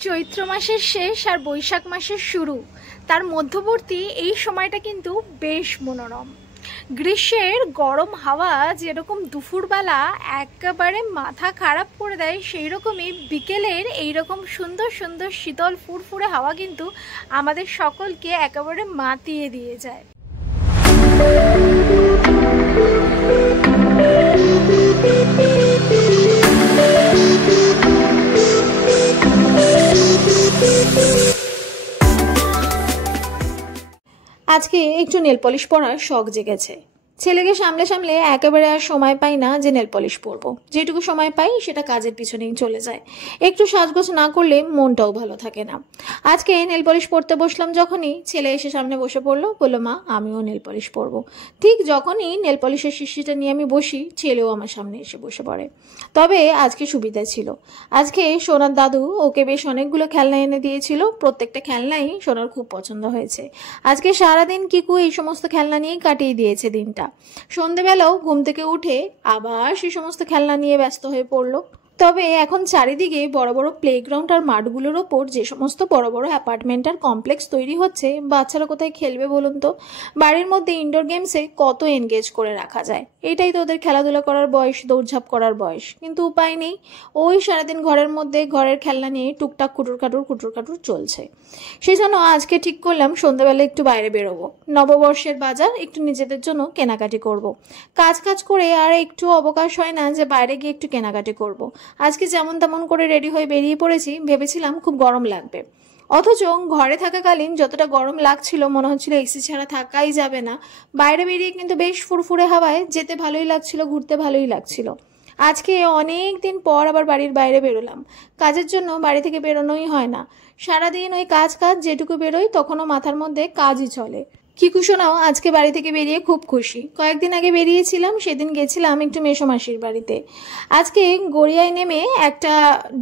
চৈত্র মাসের শেষ আর বৈশাখ মাসের শুরু, তার মধ্যবর্তী এই সময়টা কিন্তু বেশ মনোরম। গ্রীষ্মের গরম হাওয়া যেরকম দুপুরবেলা একেবারে মাথা খারাপ করে দেয়, সেই রকমই বিকেলের এইরকম সুন্দর সুন্দর শীতল ফুরফুরে হাওয়া কিন্তু আমাদের সকলকে একেবারে মাতিয়ে দিয়ে যায়। আজকে একটু নেল পলিশ পরার শখ জেগেছে। ছেলেকে সামলে সামলে একেবারে আর সময় পাই না যে নেল পলিশ পরবো। যেটুকু সময় পাই সেটা কাজের পিছনেই চলে যায়। একটু সাজগোজ না করলে মনটাও ভালো থাকে না। আজকে নেল পলিশ পরতে বসলাম, যখনই ছেলে এসে সামনে বসে পড়লো, বললো মা আমিও নেল পলিশ পরবো। ঠিক যখনই নেল পলিশের শিশিটা নিয়ে আমি বসি, ছেলেও আমার সামনে এসে বসে পড়ে। তবে আজকে সুবিধা ছিল, আজকে সোনার দাদু ওকে বেশ অনেকগুলো খেলনা এনে দিয়েছিল। প্রত্যেকটা খেলনাই সোনার খুব পছন্দ হয়েছে। আজকে সারাদিন কিকু এই সমস্ত খেলনা নিয়েই কাটিয়ে দিয়েছে দিনটা। সন্ধেবেলাও ঘুম থেকে উঠে আবার সেই সমস্ত খেলনা নিয়ে ব্যস্ত হয়ে পড়লো। তবে এখন চারিদিকে বড় বড় প্লেগ্রাউন্ড আর মাঠগুলোর ওপর যে সমস্ত বড় বড় অ্যাপার্টমেন্ট আর কমপ্লেক্স তৈরি হচ্ছে, বাচ্চারা কোথায় খেলবে বলুন তো? বাড়ির মধ্যে ইনডোর গেমসে কত এনগেজ করে রাখা যায়। এটাই তো ওদের খেলাধুলা করার বয়স, দৌড়ঝাঁপ করার বয়স। কিন্তু উপায় নেই, ওই সারাদিন ঘরের মধ্যে ঘরের খেলনা নিয়ে টুকটাক কুটুর কাটুর চলছে। সেই জন্য আজকে ঠিক করলাম সন্ধ্যাবেলা একটু বাইরে বেরোবো। নববর্ষের বাজার একটু নিজেদের জন্য কেনাকাটি করব। কাজ করে আর একটু অবকাশ হয় না যে বাইরে গিয়ে একটু কেনাকাটি করব। আজকে যেমন তেমন করে রেডি হয়ে বেরিয়ে পড়েছি, ভেবেছিলাম খুব গরম লাগবে। অথচ ঘরে থাকাকালীন যতটা গরম লাগছিল, মনে হচ্ছিল এসি ছাড়া থাকাই যাবে না। বাইরে বেরিয়ে কিন্তু বেশ ফুরফুরে হাওয়ায় যেতে ভালোই লাগছিল, ঘুরতে ভালোই লাগছিল। আজকে অনেক দিন পর আবার বাড়ির বাইরে বেরোলাম। কাজের জন্য বাড়ি থেকে বেরোনোই হয় না। সারাদিন ওই কাজ যেটুকু বেরোই তখনও মাথার মধ্যে কাজই চলে। কিকু সোনাও আজকে বাড়ি থেকে বেরিয়ে খুব খুশি। কয়েকদিন আগে বেরিয়েছিলাম, সেদিন গেছিলাম একটু মেসোমাসির বাড়িতে। আজকে গড়িয়ায় নেমে একটা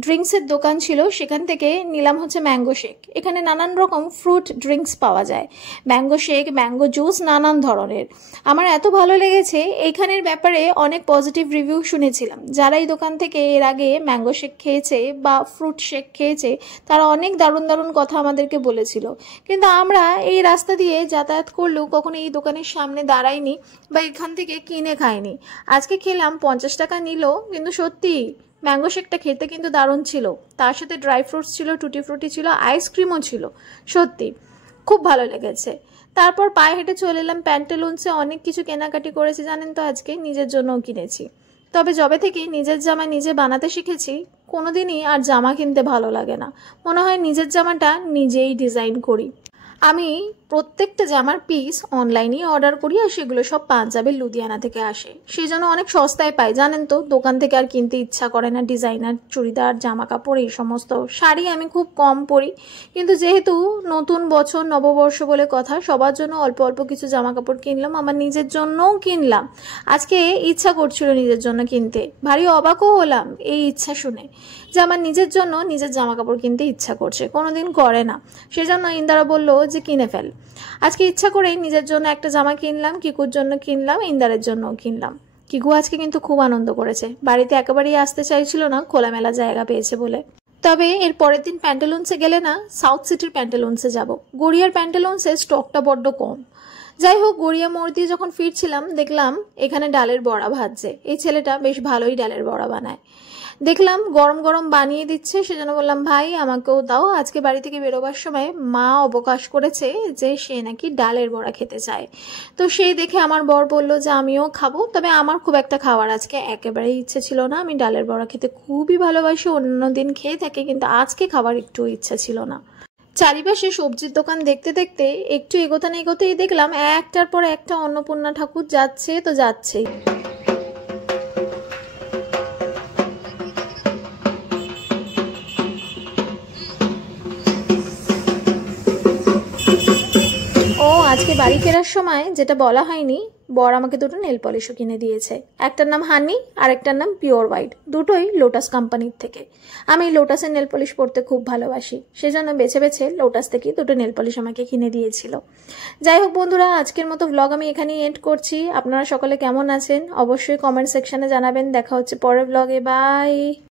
ড্রিঙ্কসের দোকান ছিল, সেখান থেকে নিলাম হচ্ছে ম্যাঙ্গো শেক। এখানে নানান রকম ফ্রুট ড্রিঙ্কস পাওয়া যায়, ম্যাঙ্গো শেক, ম্যাঙ্গো জুস, নানান ধরনের। আমার এত ভালো লেগেছে। এইখানের ব্যাপারে অনেক পজিটিভ রিভিউ শুনেছিলাম। যারা এই দোকান থেকে এর আগে ম্যাঙ্গো শেক খেয়েছে বা ফ্রুট শেক খেয়েছে, তারা অনেক দারুণ দারুণ কথা আমাদেরকে বলেছিল। কিন্তু আমরা এই রাস্তা দিয়ে যাতায়াত করলেও কখনো এই দোকানের সামনে দাঁড়াইনি বা এখান থেকে কিনে খাইনি। আজকে খেলাম, 50 টাকা নিল, কিন্তু সত্যি ম্যাঙ্গো শেকটা খেতে কিন্তু দারুণ ছিল। তার সাথে ড্রাই ফ্রুটস ছিল, টুটি ফ্রুটি ছিল, আইসক্রিমও ছিল। সত্যি খুব ভালো লেগেছে। তারপর পায়ে হেঁটে চলে এলাম প্যান্টালুন্সে। অনেক কিছু কেনাকাটি করেছি জানেন তো, আজকে নিজের জন্যও কিনেছি। তবে যবে থেকে নিজের জামা নিজে বানাতে শিখেছি, কোনোদিনই আর জামা কিনতে ভালো লাগে না। মনে হয় নিজের জামাটা নিজেই ডিজাইন করি। আমি প্রত্যেকটা জামার পিস অনলাইনেই অর্ডার করি, আর সেগুলো সব পাঞ্জাবের লুধিয়ানা থেকে আসে। সেই জন্য অনেক সস্তায় পাই জানেন তো। দোকান থেকে আর কিনতে ইচ্ছা করে না। ডিজাইনার চুড়িদার, জামা কাপড়, এই সমস্ত শাড়ি আমি খুব কম পরি। কিন্তু যেহেতু নতুন বছর, নববর্ষ বলে কথা, সবার জন্য অল্প অল্প কিছু জামা কাপড় কিনলাম, আমার নিজের জন্যও কিনলাম। আজকে ইচ্ছা করছিল নিজের জন্য কিনতে। ভারী অবাকও হলাম এই ইচ্ছা শুনে যে আমার নিজের জন্য নিজের জামা কাপড় কিনতে ইচ্ছা করছে, কোনোদিন করে না। সেজন্য ইন্দারা বললো যে কিনে ফেল। আজকে ইচ্ছা করেই নিজের জন্য একটা জামা কিনলাম, কিকুর জন্য কিনলাম, ইন্দারের জন্যও কিনলাম। কিকু আজকে কিন্তু খুব আনন্দ করেছে। বাড়িতে একেবারেই আসতে চাইছিল না, খোলামেলা জায়গা পেয়েছে বলে। তবে এর পরের দিন প্যান্টালুন্সে গেলে না, সাউথ সিটির প্যান্টালুন্সে যাব। গড়িয়ার প্যান্টালুন্সে স্টকটা বড্ড কম। যাই হোক, গড়িয়া মোড় দিয়ে যখন ফিরছিলাম, দেখলাম এখানে ডালের বড়া ভাজছে। এই ছেলেটা বেশ ভালোই ডালের বড়া বানায়। দেখলাম গরম গরম বানিয়ে দিচ্ছে, সেজন্য বললাম ভাই আমাকেও দাও। আজকে বাড়ি থেকে বেরোবার সময় মা অবকাশ করেছে যে সে নাকি ডালের বড়া খেতে চায়। তো সেই দেখে আমার বর বলল যে আমিও খাবো। তবে আমার খুব একটা খাওয়ার আজকে একেবারেই ইচ্ছে ছিল না। আমি ডালের বড়া খেতে খুবই ভালোবাসি, অন্য দিন খেয়ে থাকি, কিন্তু আজকে খাবার একটু ইচ্ছা ছিল না। চারিপাশে সবজির দোকান দেখতে দেখতে একটু এগোতেই দেখলাম একটার পর একটা অন্নপূর্ণা ঠাকুর যাচ্ছে তো যাচ্ছেই। আজকে বাড়ি ফেরার সময় যেটা বলা হয়নি, বর আমাকে দুটো নেল পলিশও কিনে দিয়েছে। একটার নাম হানি আর একটার নাম পিওর হোয়াইট, দুটোই লোটাস কোম্পানির থেকে। আমি লোটাসের নেল পলিশ পরতে খুব ভালোবাসি, সেজন্য বেছে বেছে লোটাস থেকে দুটো নেল পলিশ আমাকে কিনে দিয়েছিল। যাই হোক বন্ধুরা, আজকের মতো ব্লগ আমি এখানেই এন্ড করছি। আপনারা সকলে কেমন আছেন অবশ্যই কমেন্ট সেকশনে জানাবেন। দেখা হচ্ছে পরের ব্লগে। বাই।